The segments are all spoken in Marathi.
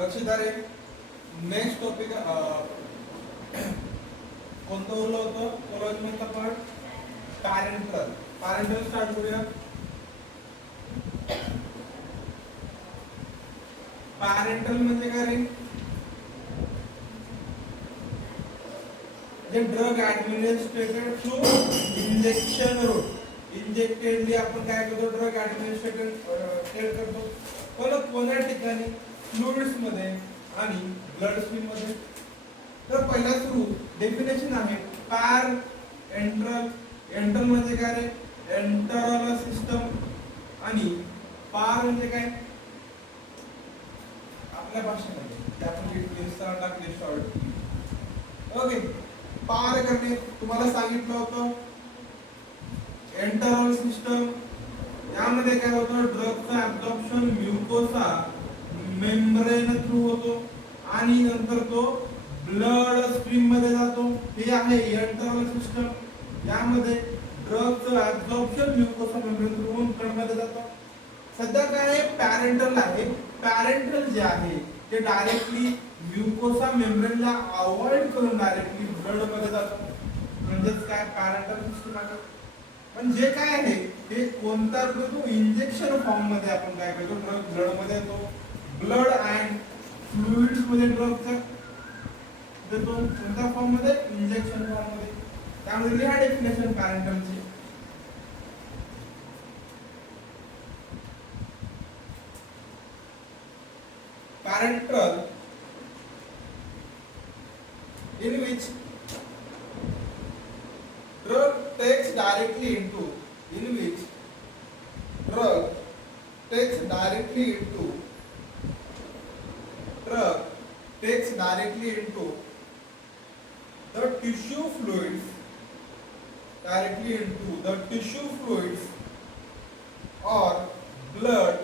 लक्षात आहे. नेक्स्ट टॉपिक कोणतं उरलं होतं कोलॉजमधला पार्ट पॅरेंटल. पॅरेंटल स्टार्ट करूया. पॅरेंटल म्हणजे काय रे? जे ड्रग ऍडमिनिस्ट्रेटेड थ्रू इंजेक्शन रूट. इंजेक्टेडली आपण काय करतो? ड्रग ऍडमिनिस्ट्रेटेड करतो. कोणत्या ठिकाणी? फ्लुइड्स मध्ये आणि ब्लड स्ट्रीम मध्ये. तर पहिला सुरू डेफिनेशन आहे पॅरेंटल. एंटरल म्हणजे काय रे? एंटरल सिस्टम. आणि पार म्हणजे काय? आपल्या भाषेमध्ये आपण टाकले शॉर्ट. ओके. पार करणे तुम्हाला सांगितलं होतं. एंटरल सिस्टम यामध्ये काय होतं? ड्रगचं ऍब्सॉर्प्शन म्युकोसा मेम्ब्रेन थ्रू होतो आणि नंतर तो ब्लड स्ट्रीम मध्ये जातो. हे आहे एंटरल सिस्टम. यामध्ये ड्रगचं ऍब्सॉर्प्शन म्युकोसा मेम्ब्रेन थ्रू होऊन ब्लड मध्ये जातं. सध्या काय आहे? पॅरेंटल आहे. पॅरेंटल जे आहे ते डायरेक्टली म्युकोसा मेम्ब्रेनला अवॉइड करून डायरेक्टली ब्लड मध्ये जातं. म्हणजेच काय? पॅरेंटल सिस्टम आहे. पण जे काय आहे ते कोणता करतो? इंजेक्शन फॉर्म मध्ये आपण काय करतो? ड्रग ब्लड मध्ये येतो. ब्लड अँड फ्लुइड्स मध्ये ड्रगचा देतो. कोणत्या फॉर्म मध्ये? इंजेक्शन फॉर्म मध्ये. त्यामुळे लिहा definition पॅरेंटलची. Parenteral in which drug takes directly into the tissue fluids or blood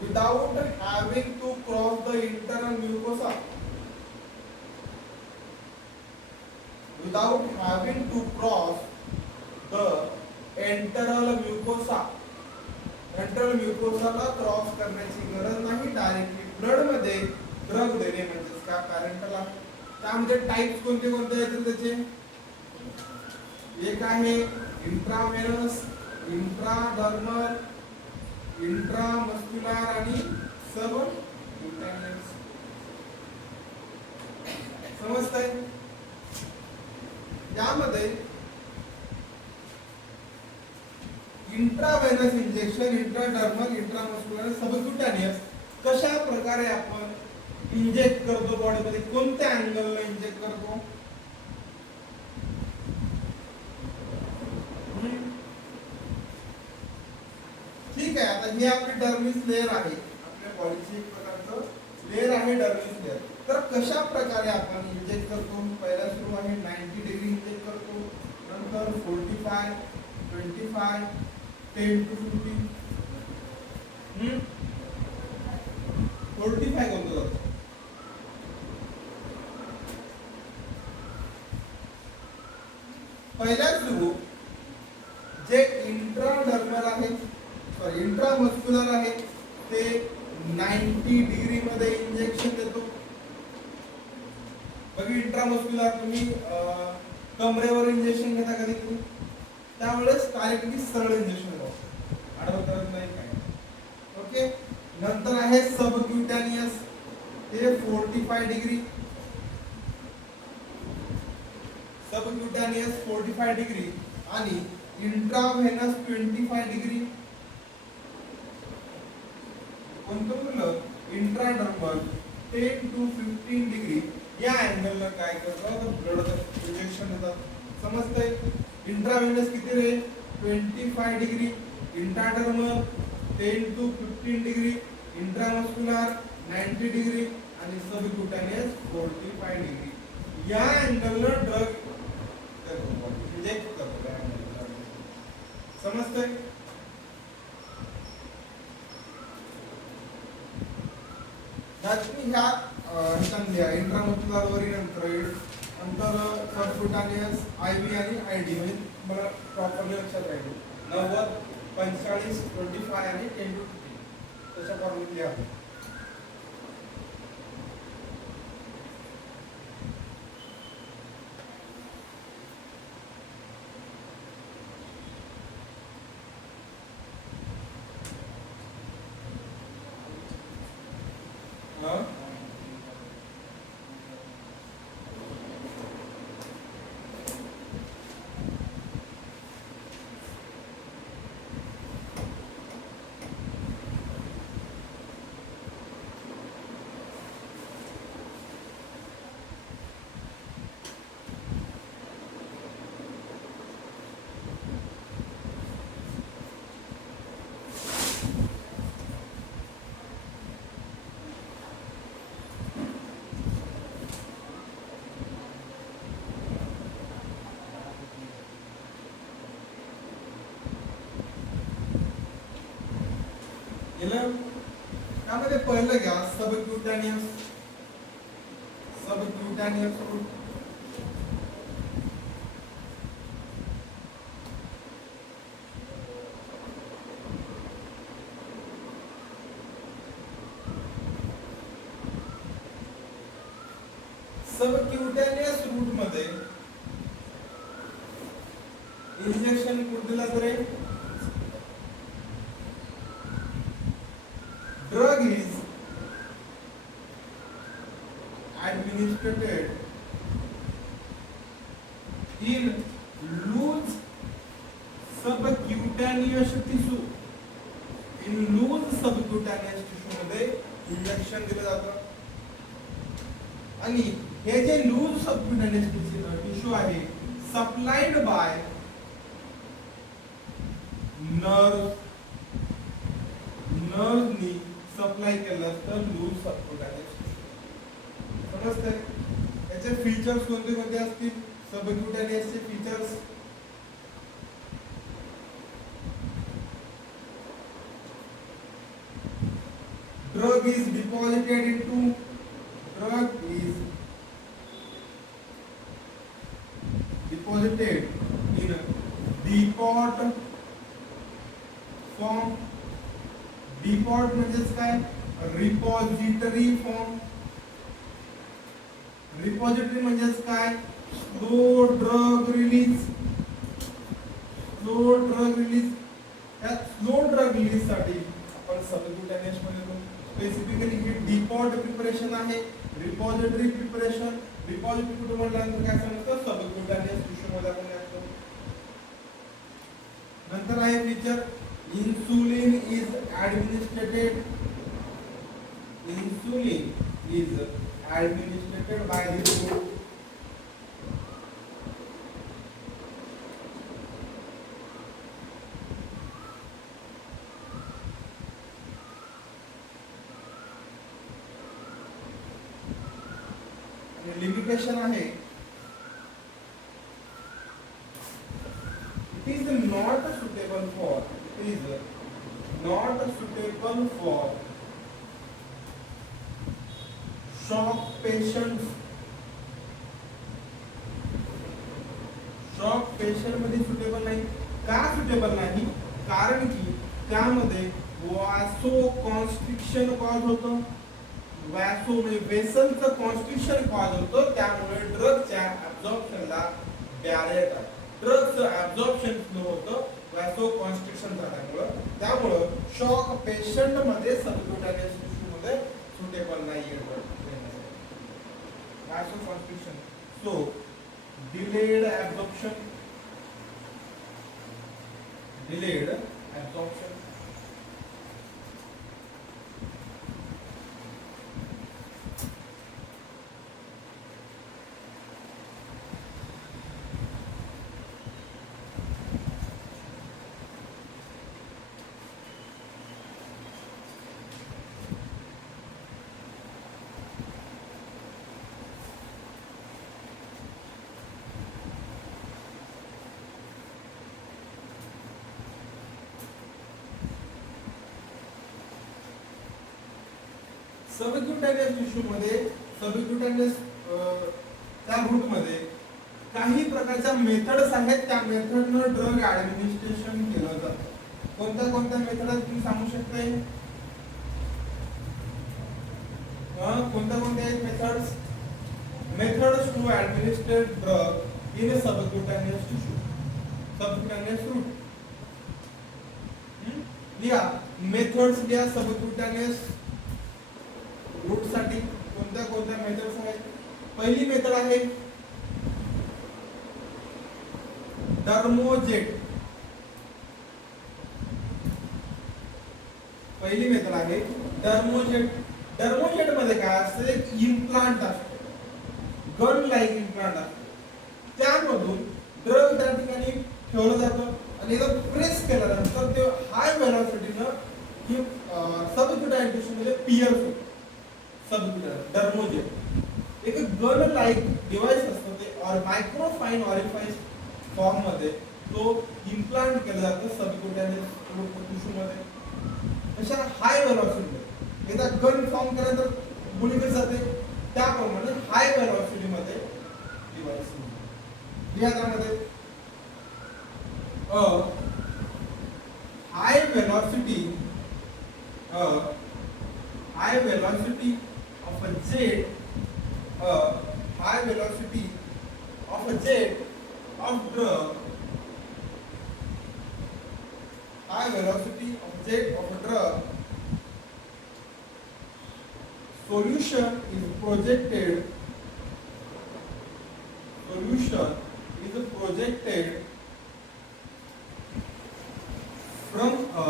without having to cross the internal mucosa. Without having to cross the enteral mucosa. Enteral म्युकोसाला क्रॉस करण्याची गरज नाही. डायरेक्टली ब्लड मध्ये ड्रग देणे म्हणजे काय? पॅरेंटल. त्यामध्ये टाइप्स कोणते कोणते आहेत त्याचे? एक आहे इंट्राव्हेनस, इंट्राडर्मल, इंट्रामस्क्युलर आणि सबक्युटेनियस. समजतंय? यामध्ये इंट्राव्हेनस इंजेक्शन, इंट्राडर्मल, इंट्रामस्क्युलर, सबक्युटेनियस कशा प्रकारे आपण इंजेक्ट करतो बॉडीमध्ये? कोणत्या अँगलला इंजेक्ट करतो? ठीक आहे. आता ही आपली डर्मिस लेयर आहे. आपल्या बॉडीची एक प्रकारचं लेयर आहे डर्मिस लेयर. तर कशा प्रकारे आपण इंजेक्ट करतो? पहिला सुरू आहे 90 डिग्री इंजेक्ट करतो. नंतर 45, 25, 10 to 15. 45 कोणतं जातं? पहिला सुरू जे इंट्राडर्मल आहे, सॉरी इंट्रामस्क्युलर आहे, ते 90 डिग्री मध्ये इंजेक्शन देतो. बघा इंट्रामस्क्युलर तुम्ही कमरेवर इंजेक्शन घेता कधी तुम्ही? त्यावेळेस डायरेक्टली सरळ इंजेक्शन होतं. आडवं करत नाही काय. ओके. नंतर आहे सबक्युटेनियस. ते 45 डिग्री. सबक्युटेनियस 45 डिग्री आणि इंट्राव्हेनस 25 डिग्री. कोणतं बोललं? Intradermal 10 to 15 degree. या अँगलला काय करतात? ब्लड इंजेक्शन देतात. समजतंय? इंट्राव्हेनस किती रे? 25 degree. Intradermal 10 to 15 degree. Intramuscular 90 degree आणि सबक्युटेनियस 45 डिग्री. या अँगलला ड्रग इंजेक्ट करतो. समजतंय? ह्या इंट्रामस्क्युलर वरी नंतर सबक्युटेनियस, आयव्ही आणि आयडी. म्हणजे मला प्रॉपरली लक्षात राहील. 90, 45, 25 आणि 10 to 15. त्याच्या फॉर्म्युला लिहा. त्यामध्ये पहिलं घ्या सबक्यूटॅनियस रूट. सबक्यूटॅनियस रूट मध्ये इंजेक्शन कुठे दिला तर drug is administered in loose subcutaneous tissue. मध्ये इंजेक्शन दिलं जातं आणि हे जे लूज सबक्युटानियस टिश्यू आहे सप्लाइड बाय नर्व्हनी सप्लाय केलं तर लूज सबक्युटानियस समजतंय. याचे फीचर्स कोणते कोणते असतील सबक्युटानियसचे features? drug is deposited in depot form. depot म्हणजेच काय? Repository form. रिपॉझिटरी म्हणजेच काय? Slow drug release. त्या स्लो ड्रग रिलीज साठी आपण सबक्युटानियस मध्ये स्पेसिफिकली हे डिपॉट प्रिपरेशन आहे, रिपॉझिटरी प्रिपरेशन. रिपॉझिटरी कुठे म्हटल्यानंतर काय समजतं? सबक्युटानियस टिश्यू मध्ये आपण असतो. नंतर आहे feature insulin is administered by the throat. Limitation आहे it is not suitable for shock patients. मध्ये सुटेबल नाही. का सुटेबल नाही? कारण की त्यामध्ये वासो कॉन्स्ट्रिक्शन कॉज होतं. वासो म्हणजे वेसलचं कॉन्स्ट्रिक्शन कॉज होतं. त्यामुळे ड्रगच्या ऍब्झॉर्प्शनला बॅरियर आहे. ड्रगचं ऍब्झॉर्प्शन स्लो होतं वासो कॉन्स्ट्रिक्शन झाल्यामुळे. त्यामुळे शॉक पेशंट मध्ये सबक्युटानियस टिश्यू मध्ये सुटेबल नाहीये vasoconstriction. So delayed absorption. Subcutaneous tissue मध्ये त्या रूट मध्ये काही प्रकारच्या मेथड्स आहेत. त्या मेथडनं ड्रग ऍडमिनिस्ट्रेशन केलं जातं. कोणत्या मेथड तुम्ही सांगू शकता? कोणत्या कोणत्या आहेत methods? Methods to administer drug in a subcutaneous tissue. Subcutaneous route लिहा. मेथड्स लिहा सबक्युटानियस रूट साठी. कोणत्या कोणत्या मेथड्स आहेत? पहिली मेथड आहे डर्मोजेट. पहिली मेथड आहे डर्मोजेट. डर्मोजेट मध्ये काय असतं? एक इम्प्लांट असतो, गन लाईक इम्प्लांट असतो. त्यामधून ड्रग त्या ठिकाणी ठेवलं जातं आणि एकदा प्रेस केल्यानंतर ते हाय व्हेलॉसिटीनं सबक्युटानियस टिश्यू मध्ये पिअर्स होतं. सबक्युटानियस डर्मोजेट एक गन लाईक डिव्हाइस असतं ते, और मायक्रोफाईन ऑरिफाईस फॉर्म मध्ये तो इम्प्लांट केला जातो सबक्युटानियस टिश्यू मध्ये. अशा हाय व्हेलॉसिटी एकदा गन फॉर्म केल्यानंतर गोळी कशी जाते त्याप्रमाणे हाय व्हेलॉसिटी मध्ये डिव्हाइस लिहा. त्यामध्ये high velocity of a jet high velocity of a jet of drug high velocity of a jet of a drug solution is projected from a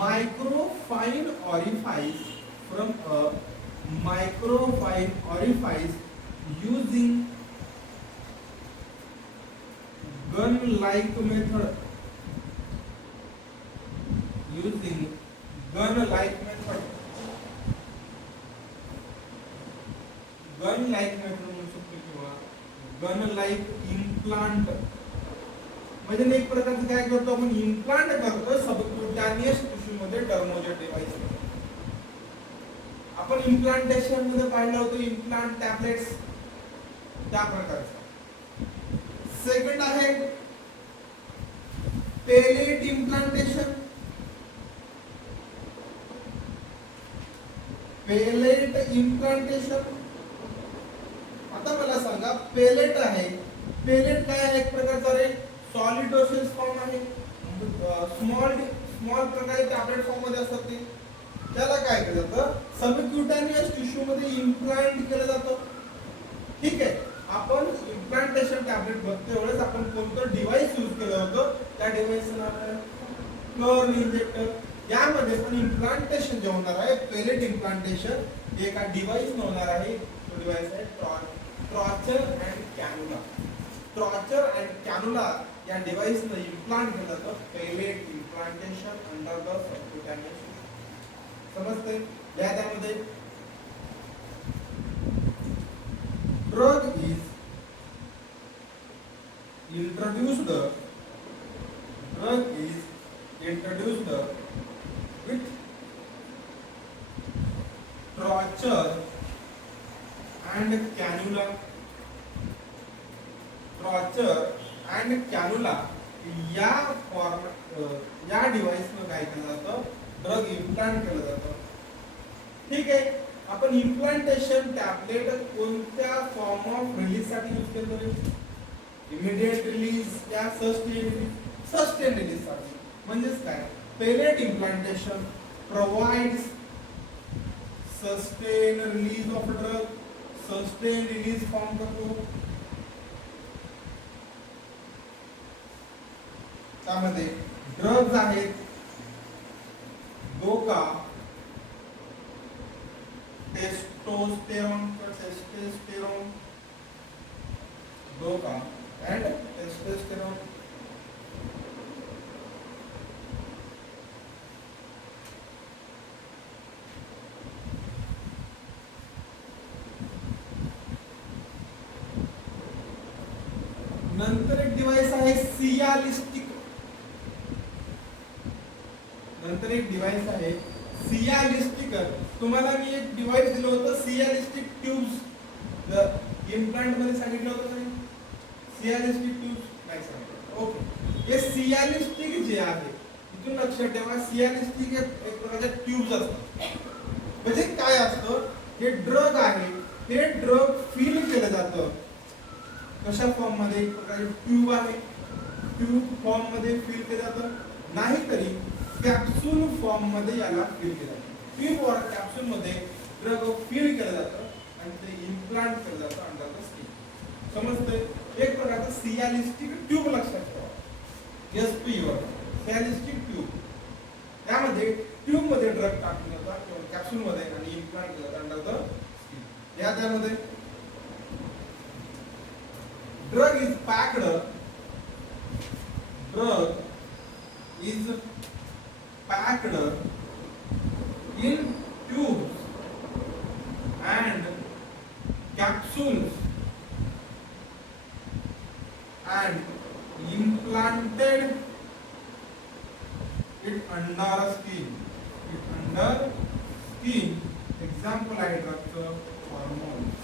microfine orifice using gun-like method. gun-like method म्हणू शकतो किंवा gun-like implant. म्हणजे एक प्रकारचं काय करतो आपण? इम्प्लांट करतो सबक्युटानियस टिश्यू मध्ये डर्मोजेट डिव्हाइस. आपण इम्प्लांटेशन मध्ये पाहिलं होतं इम्प्लांट टॅबलेट्स त्या प्रकारचं. सेकंड आहे पेलेट इम्प्लांटेशन. पेलेट इम्प्लांटेशन आता मला सांगा, पेलेट आहे, पेलेट काय आहे? एक प्रकारचा रे सॉलिड डोसेज फॉर्म आहे, स्मॉल प्रकारे टॅबलेट फॉर्म मध्ये असतात ते. त्याला काय केलं जातं? सबक्युटानियस टिश्यू मध्ये इम्प्लांट केलं जातं. ठीक आहे. आपण इम्प्लांटेशन टॅबलेट बघते वेळेस आपण कोणतं डिव्हाइस यूज केलं होतं? त्या डिव्हाइसचं नाव आहे कर्न इंजेक्टर. यामध्ये पण इम्प्लांटेशन जे होणार आहे पेलेट इम्प्लांटेशन हे एका डिव्हाइस न होणार आहे. तो डिव्हाइस आहे trocar and cannula. Trocar and cannula या डिव्हाइसनं इम्प्लांट केलं जातं. Pellet implantation under the subcutaneous. समजते? या त्यामध्ये drug is introduced with torture and cannula. या डिव्हाइस मध्ये काय केलं जातं? ड्रग इम्प्लांट केलं जातं. ठीक आहे. आपण इम्प्लांटेशन टॅबलेट कोणत्या फॉर्म ऑफ रिलीज साठी यूज केलं? इमिडिएट रिलीज या सस्टेन रिलीज साठी. म्हणजेच काय? Pellet implantation provides sustain release of drug. Sustain release form करतो. त्यामध्ये ड्रग्ज आहेत डोका, टेस्टोस्टेरोन, डोका and testosterone. नंतर एक डिव्हाइस आहे सियालिस्टिक. तुम्हाला मी एक डिव्हाइस दिलं होतं सियालिस्टिक ट्यूब्स. इम्प्लांट मध्ये सांगितलं होतं नाही सियालिस्टिक ट्यूब्स नाही सांगितलं. ओके. हे सियालिस्टिक जे आहे इथून लक्षात ठेवा, सियालिस्टिक एक प्रकारचे ट्यूब्स असतात. म्हणजे काय असतं, हे ड्रग आहे, हे ड्रग फील केलं जातं कशा फॉर्म मध्ये, एक प्रकारे ट्यूब आहे, ट्यूब फॉर्म मध्ये फील केलं जातं, नाहीतरी कॅप्सूल फॉर्म मध्ये याला फील केलं जातं. ट्यूब और कॅप्सूल मध्ये ड्रग फील केलं जातं आणि ते इम्प्लांट केलं जातं अंडर द स्किन. समजतंय? एक प्रकारचं सियालिस्टिक ट्यूब लक्षात ठेवा, SPU सियालिस्टिक ट्यूब. त्यामध्ये ट्यूब मध्ये ड्रग टाकलं जातं किंवा कॅप्सूल मध्ये आणि इम्प्लांट केलं जातं अंडर द स्किन. या त्यामध्ये drug is packed in tubes and capsules and implanted it under skin. Example आहे ड्रगचं hormones.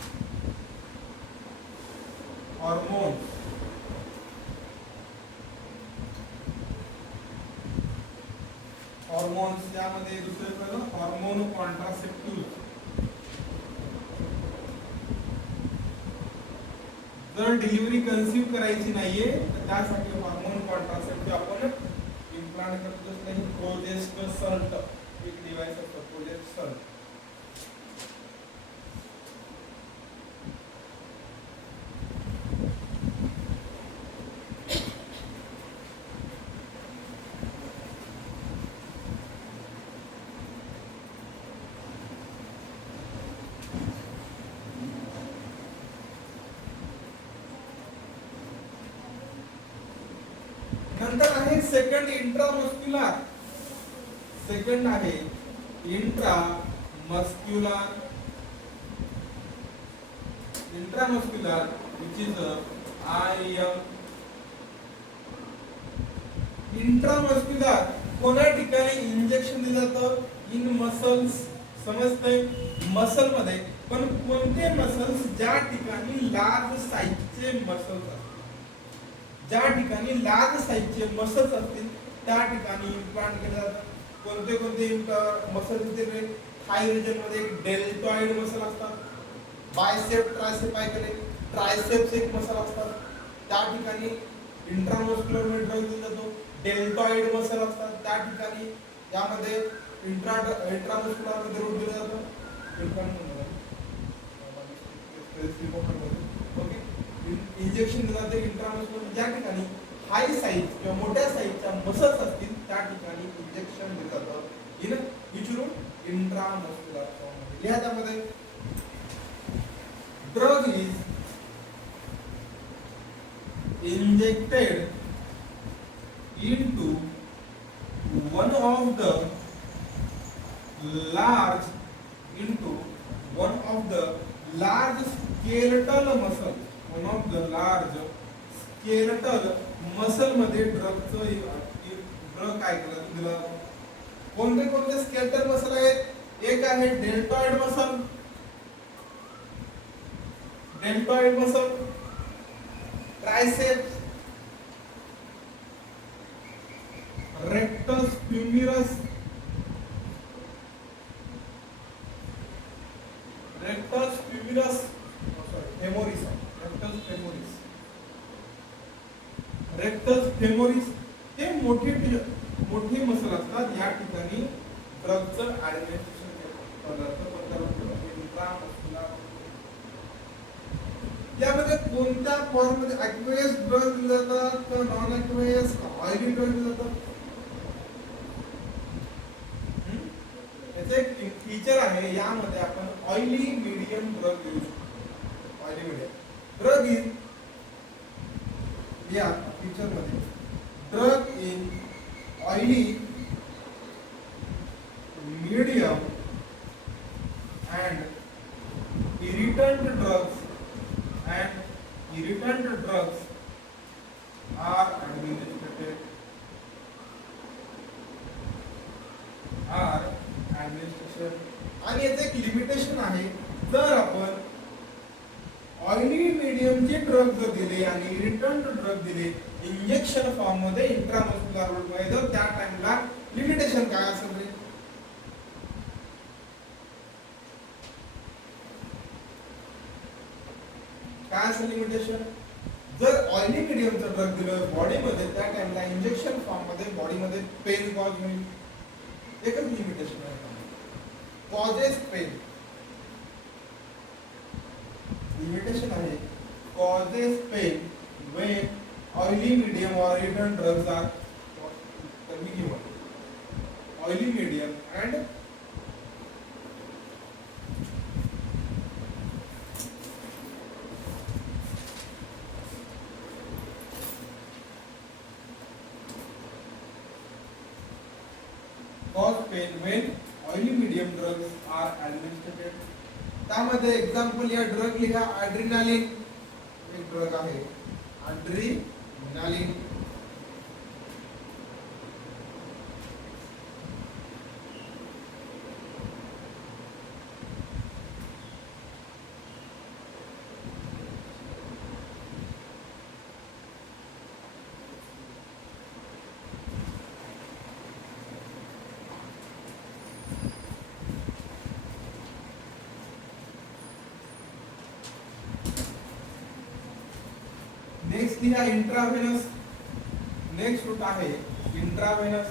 हॉर्मोन्स यामध्ये दुसरे कळलं हॉर्मोन कॉन्ट्रासेप्टिव्ह. जर डिलिव्हरी कन्सीव्ह करायची नाहीये तर त्यासाठी हॉर्मोन कॉन्ट्रासेप्टिव्ह आपण इम्प्लांट करतो. नाही प्रोजेस्टेसॉन एक डिव्हाइस असतं प्रोजेस्टेसॉन. नंतर आहे सेकंड इंट्रामस्क्युलर. सेकंड आहे intramuscular which is IM. Intramuscular कोणत्या ठिकाणी इंजेक्शन दिलं जातं, इन मसल्स. समजतंय? मसल मध्ये, पण कोणते मसल्स, ज्या ठिकाणी लार्ज साइजचे मसल्स असतात, ज्या ठिकाणी लार्ज साइजचे मसल्स असतील त्या ठिकाणी इम्प्लांट केलं जातं. कोणते कोणते मसल तिथे थाय रिजन मध्ये डेल्टॉइड मसल असतात, बायसेप ट्रायसेप ऐकले, ट्रायसेप्स एक मसल असतात, त्या ठिकाणी इंट्रामस्क्युलर मध्ये ड्रग दिला जातो. डेल्टॉइड मसल असतात त्या ठिकाणी यामध्ये इंट्रामस्क्युलर मध्ये ड्रग दिला जातो. ओके, इंजेक्शन दिलं जातं इंट्रामस्क्युलर. ज्या ठिकाणी हाय साईज किंवा मोठ्या साईजच्या मसल्स असतील त्या ठिकाणी इंजेक्शन दिलं जातं in which route intramuscular form. लिहा त्यामध्ये drug is injected into one of the large skeletal muscle. one of the large skeletal muscle मध्ये ड्रग काय दिलं. कोणते कोणते स्केलेटल मसल आहेत? एक आहे deltoid muscle, triceps, rectus femoris, हे मोठे मसल असतात. या ठिकाणी ड्रगचं ऍडमिनिस्ट्रेशन केलं जातं. यामध्ये कोणत्या फॉर्म मध्ये ऍक्वेस ड्रग दिले जातात का नॉन ऍक्वेस ऑइली ड्रग दिले जातात? एक फीचर आहे यामध्ये आपण ऑइली मीडियम ड्रग देऊ शकतो. ऑइली मीडियम ड्रग इन या फीचर मध्ये drug in oily medium and irritant drugs are administered आणि याचं एक लिमिटेशन आहे. जर आपण ऑइली मीडियमचे ड्रग जर दिले आणि इरिटंट ड्रग दिले इंजेक्शन फॉर्म मध्ये इंट्रामस्क्युलर रूटमध्ये, तर त्या टाइमला लिमिटेशन काय असेल रे? काय असेल लिमिटेशन? जर ऑइली मीडियमचं ड्रग दिलं बॉडीमध्ये त्या टाइमला इंजेक्शन फॉर्म मध्ये बॉडीमध्ये पेन कॉज होईल. एकच लिमिटेशन आहे, कॉजेस पेन. लिमिटेशन आहे causes pain when oily medium or irritant drugs are given. Oily medium and cause pain when oily medium drugs are administered. त्यामध्ये एक्झाम्पल या ड्रग लिहा. ॲड्रिनालिन एक ड्रग आहे, ॲड्रिनालिन. नेक्स्ट लिहा इंट्राव्हेनस. नेक्स्ट रूट आहे इंट्राव्हेनस.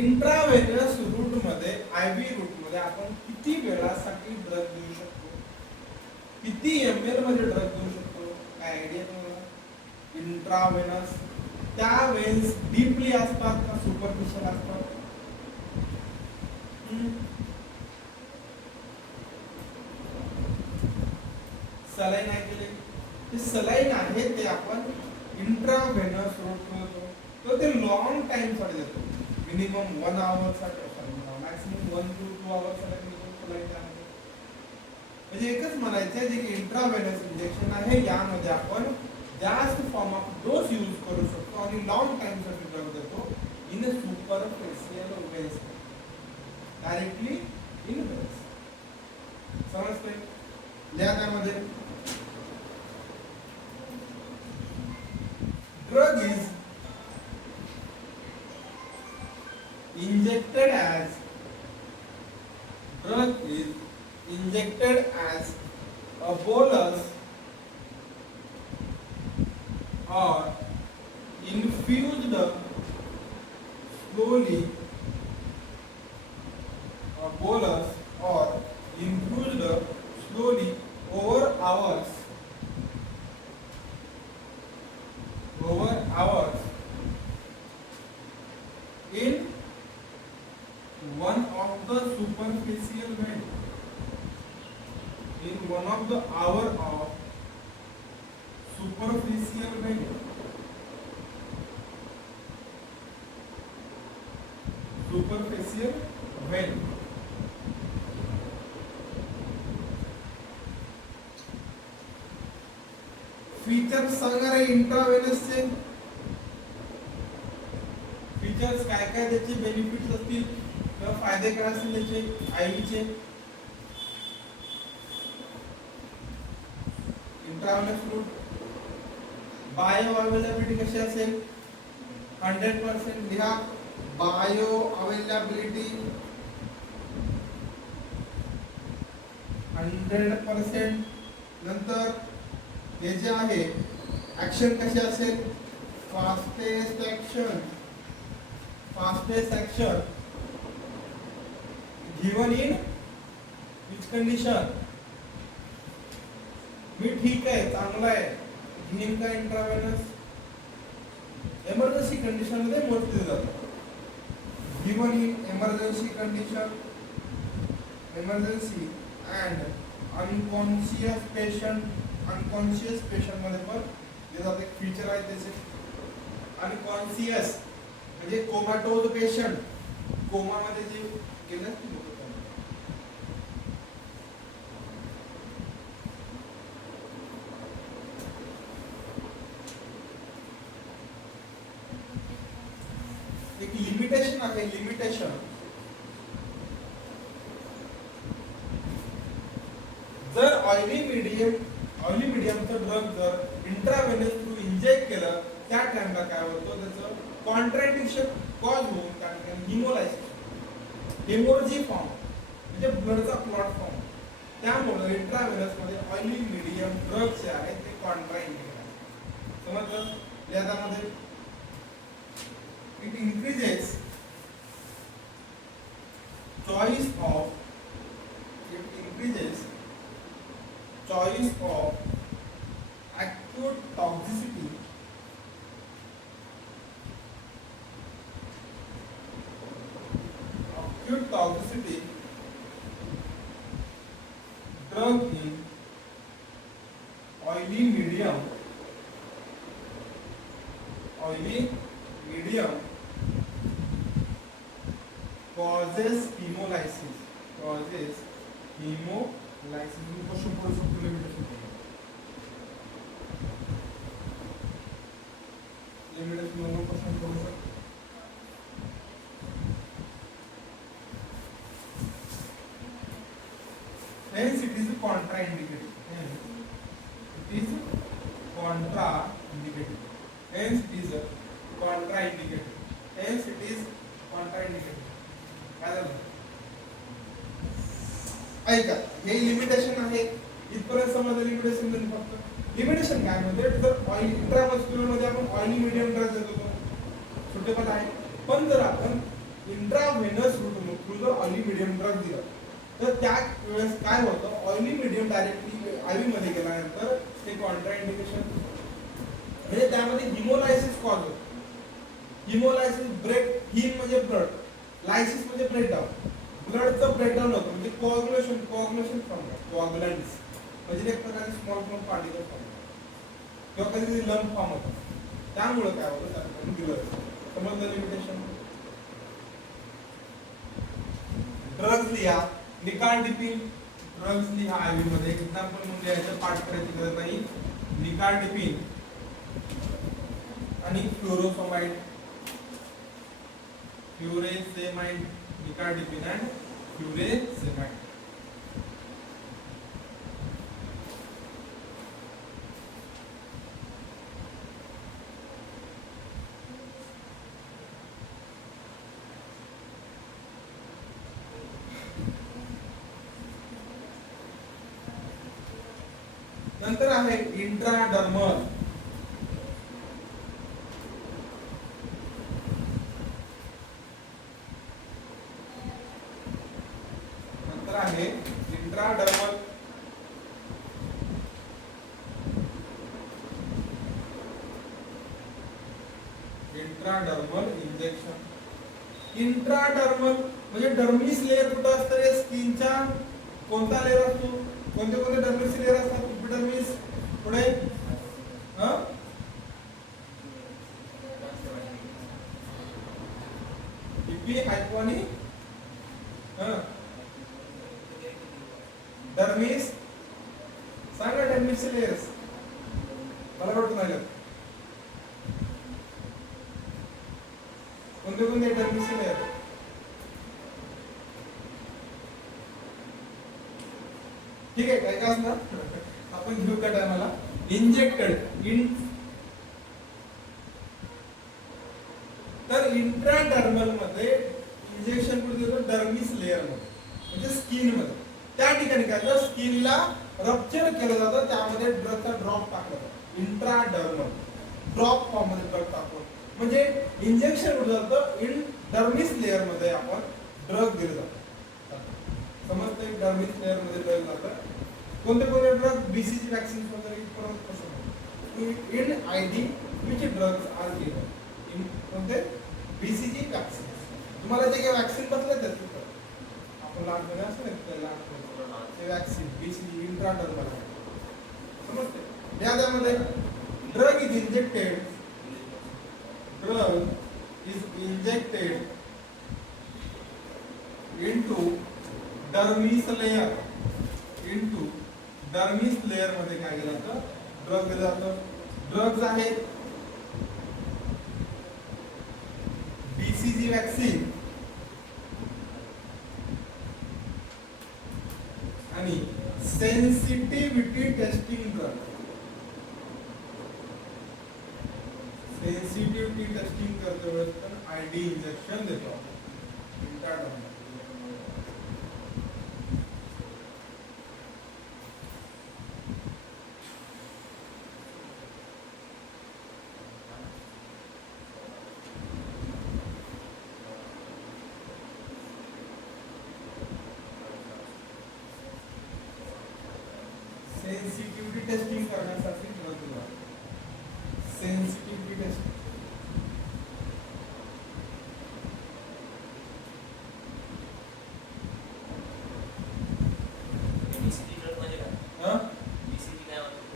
इंट्राव्हेनस रूट मध्ये आयव्ही रूट मध्ये आपण किती वेळासाठी ड्रग देऊ शकतो, किती ml मध्ये ड्रग देऊ शकतो, काय आयडिया तुम्हाला? इंट्राव्हेनस त्या वेन्स डीपली असतात का सुपरफिशियल असतात? सलाईन ऐकले, ते सलाईन आहे ते आपण इंट्राव्हेनस रूट करतो. तर ते लॉंग टाइम साठी देतो, मिनिमम 1 आवर साठी, मॅक्सिमम 1 to 2 आवर साठी सलाईन आहे. म्हणजे एकच म्हणायचं आहे जे इंट्राव्हेनस इंजेक्शन आहे यामध्ये आपण जास्त फॉर्म ऑफ डोस यूज करू शकतो आणि लॉंग टाइम साठी ड्रग देतो in superficial ways, directly in ways. समजतंय? लिहा त्यामध्ये drug is injected as a bolus or infused slowly, a bolus or infused slowly over hours in one of the superficial vein, in one of the hour of superficial vein. Superficial vein. Features सांगा रे इंट्राव्हेनस चे. फीचर्स काय काय त्याचे बेनिफिट्स असतील किंवा फायदे काय असतील त्याचे आयव्हीचे? इंट्राव्हेनस रूट बायो अवेलेबिलिटी कशी असेल? 100%. लिहा बायो अवेलेबिलिटी 100%. नंतर हे जे आहे ऍक्शन कशी असेल? Fastest action given in which condition? मी ठीक आहे, चांगला आहे, घेईन का इंट्राव्हेनस? एमर्जन्सी कंडिशन मध्ये मोजले जातात. Given in emergency condition, emergency and unconscious patient मध्ये पण जे जात एक फीचर आहे त्याचे. अनकॉन्शियस म्हणजे कोमाटोज पेशंट, कोमा मध्ये जे गेलं की लोक एक लिमिटेशन आहे. लिमिटेशन जर ऑइली मीडियमचं ड्रग जर इंट्राव्हेनस थ्रू इंजेक्ट केलं त्या टाइमला काय होतं त्याचं कॉन्ट्रॅक्शन कॉज होऊन त्या ठिकाणी हिमोलायसिस हेमोरॅजिक फॉर्म म्हणजे ब्लडचा क्लॉट फॉर्म त्यामुळे इंट्राव्हेनस मध्ये ऑइली मीडियम ड्रग्स जे आहेत ते कॉन्ट्राइंडिकेट आहेत समजलं यामध्ये it increases choice of acute toxicity drug in oily medium causes hemolysis me question पढ़ सकते लिमिटेशन में क्वेश्चन पढ़ सकते hence it is contraindicated ऐका हे लिमिटेशन आहे इथपर्यंत समजलं लिमिटेशन म्हणजे फक्त लिमिटेशन काय म्हणजे जर ऑइल इंट्राव्हेस्क्युलर मध्ये आपण ऑइली मीडियम ड्रग देतो सुटेबल आहे पण जर आपण इंट्राव्हेनस रूट थ्रू जर ऑइली मीडियम ड्रग दिला तर त्या वेळेस काय होतं ऑइली मीडियम डायरेक्टली आयव्ही मध्ये गेल्यानंतर ते कॉन्ट्राइंडिकेशन म्हणजे त्यामध्ये हिमोलायसिस कॉज होतो हिमोलायसिस ब्रेक हिम म्हणजे ब्लड लायसिस म्हणजे ब्रेकडाऊन ब्लडचं ब्रेकडाऊन होतं म्हणजे कोअग्युलेशन फ्रॉम कोअग्युलंट्स म्हणजे एक प्रकारचे स्मॉल पार्टिकल फॉर्म किंवा कधी लंप फॉर्म होतो त्यामुळे काय होतं त्याला दिलं समजलं लिमिटेशन ड्रग्ज लिहा निकार्डिपिन ड्रग्ज लिहा आयव्ही मध्ये एक्झाम्पल म्हणजे याच्या पाठ करायची गरज नाही निकार्डिपिन आणि फ्लोरोफामाइड फ्युरेसेमाइड निकार्डिपिन and furosemide नंतर आहे इंट्राडर्मल इंट्राडर्मल इंजेक्शन इंट्राडर्मल म्हणजे डर्मिस लेयर कुठं असतं रे स्किनच्या कोणता लेयर असतो कोणते कोणते डर्मिस लेयर असतात इपिडर्मिस पुढे इपी हायपोनी डर्मिस सांगा डर्मिस लेयर्स मला वाटतं नाही कोणते कोणते डर्मिस लेयर ठीक आहे काय का असणार आपण घेऊ त्या टायमाला इंजेक्टेड तर इंट्राडर्मल मध्ये इंजेक्शन कुठे देतो डर्मिस लेयर मध्ये म्हणजे स्किन मध्ये त्या ठिकाणी काय तर स्किनला रप्चर केलं जातं त्यामध्ये ड्रगचा ड्रॉप टाकला जातो इंट्राडर्मल ड्रॉप फॉर्म मध्ये ड्रग टाकतो म्हणजे इंजेक्शन कुठे जातं इन डर्मिस लेयर मध्ये आपण ड्रग दिले जातो समजते डर्मिस लेयर मध्ये ड्रग जातं कोणते कोणते ड्रग बीसीजी वॅक्सिन वगैरे परत कसं in ID which drugs are given in कोणते बीसीजी वॅक्सिन तुम्हाला जे काही वॅक्सिन बसले त्यात आपण लहानपणी असं नाही त्याला ते वॅक्सिन बीसीजी इंट्राडर्मल समजते यामध्ये drug is injected into dermis layer मध्ये काय केलं जातं ड्रग दिलं जातं ड्रग्ज आहेत बीसीजी वॅक्सिन आणि सेन्सिटिव्हिटी टेस्टिंग ड्रग टेस्टिंग करते वेळेस पण आयडी इंजेक्शन देतो. सेन्सिटिव्हिटी टेस्टिंग करण्यासाठी sensitivity testing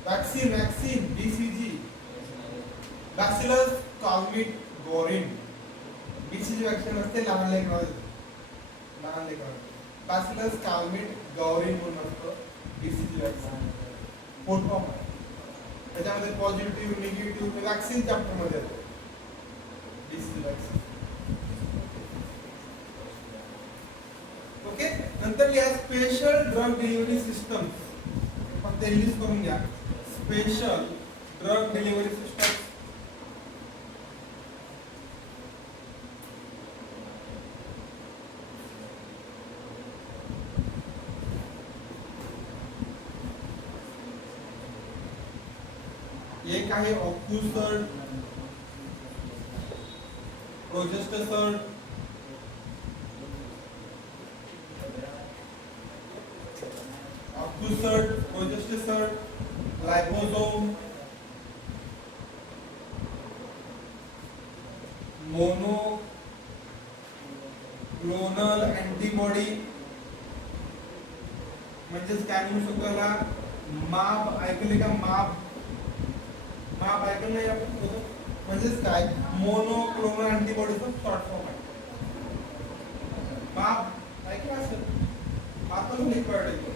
vaccine vaccine BCG bacillus Calmette Guerin BCG vaccine असते लहान लेकरांना बॅसिलस कॉलमिट गौरिन म्हणून असतं बीसीजी वॅक्सीन फोटो त्याच्यामध्ये पॉझिटिव्ह निगेटिव्ह वॅक्सीन चॅप्टर मध्ये येतो बीसीजी वॅक्सीन. ओके नंतर लिहा स्पेशल ड्रग डिलिव्हरी सिस्टम फक्त इंग्लिश करून घ्या. स्पेशल ड्रग डिलिव्हरी सिस्टम एक आहे ocusert progestasert ऑक्युसर्ड प्रोजेस्टेसर्ड liposome monoclonal antibody म्हणजेच काय म्हणू शकतो याला माप ऐकले का माप ऐकलं नाही आपण म्हणजेच काय मोनोक्लोनल अँटीबॉडीचा शॉर्ट फॉर्म आहे. माप ऐकलं असेल आपण लिक्विड आहे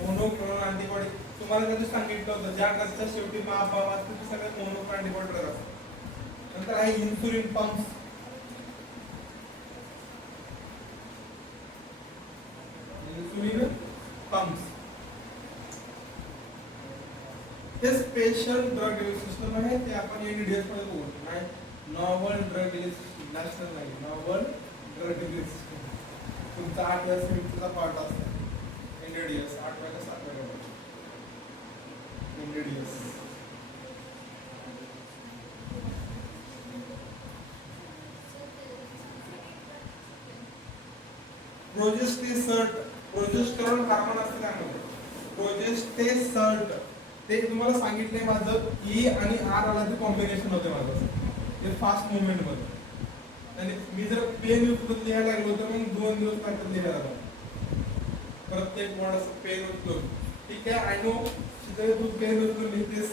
मोनोक्लोनल अँटीबॉडी तुम्हाला कधी सांगितलं होतं ज्या ड्रगच्या शेवटी माप असते ते सगळ्यात मोनोक्लोनल अँटीबॉडी ड्रग असतात. नंतर आहे इन्सुलिन पंप्स हे स्पेशल ड्रग डिलिव्हरी सिस्टम आहे ते आपण एनडीएस मध्ये बघू. नाही normal drug delivery system national नाही नॉर्मल ड्रग डिलिव्हरी सिस्टम तुमचा 8 वर्षाचा पार्ट असतो एनडीएस 8व्या का 7व्या एनडीएस. प्रोजेस्टेरॉन हार्मोन असते त्यामध्ये प्रोजेस्टेसर्ट ते तुम्हाला सांगितले माझं ई आणि आर आला ते कॉम्बिनेशन होते माझं ते फास्ट मुवमेंट मध्ये आणि मी जर पेन उचलून लिहायला लागलो तर मग 2 दिवस नंतर लिहायला लागलो प्रत्येक वर्ड असं पेन उचलून. ठीक आहे आय नो तू पेन उचलून लिहितेस